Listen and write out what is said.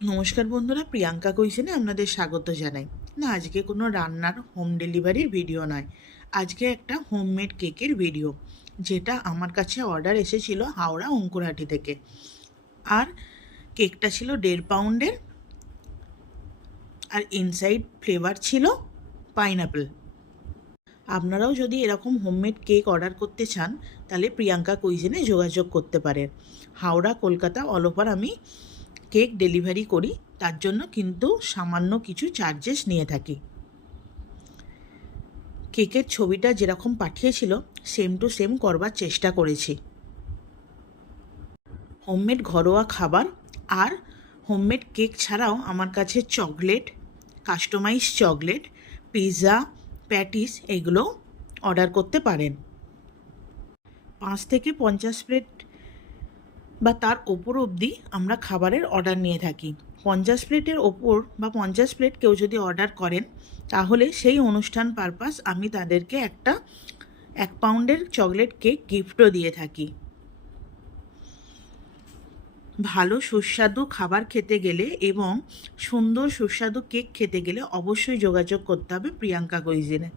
নমস্কার বন্ধুরা, প্রিয়াঙ্কা কুইজিনে আপনাদের স্বাগত জানাই। না, আজকে কোনো রান্নার হোম ডেলিভারির ভিডিও নয়, আজকে একটা হোমমেড কেকের ভিডিও, যেটা আমার কাছে অর্ডার এসেছিল হাওড়া অঙ্কুরহাটি থেকে। আর কেকটা ছিল 1.5 পাউন্ডের, আর ইনসাইড ফ্লেভার ছিল পাইনাপেল। আপনারাও যদি এরকম হোমমেড কেক অর্ডার করতে চান তাহলে প্রিয়াঙ্কা কুইজিনে যোগাযোগ করতে পারেন। হাওড়া, কলকাতা অল ওভার আমি কেক ডেলিভারি করি, তার জন্য কিন্তু সামান্য কিছু চার্জেস নিয়ে থাকি। কেকের ছবিটা যেরকম পাঠিয়েছিল সেম টু সেম করবার চেষ্টা করেছি। হোমমেড ঘরোয়া খাবার আর হোমমেড কেক ছাড়াও আমার কাছে chocolate, customize chocolate, pizza, patties এগুলো অর্ডার করতে পারেন। 5 থেকে 50 প্লেট বা তার ওপর অবধি আমরা খাবারের অর্ডার নিয়ে থাকি। 50 প্লেটের ওপর বা 50 প্লেট কেউ যদি অর্ডার করেন তাহলে সেই অনুষ্ঠান পারপাস আমি তাদেরকে একটা 1 পাউন্ডের চকলেট কেক গিফটও দিয়ে থাকি। ভালো সুস্বাদু খাবার খেতে গেলে এবং সুন্দর সুস্বাদু কেক খেতে গেলে অবশ্যই যোগাযোগ করতে হবে প্রিয়াঙ্কা কুইজিনে।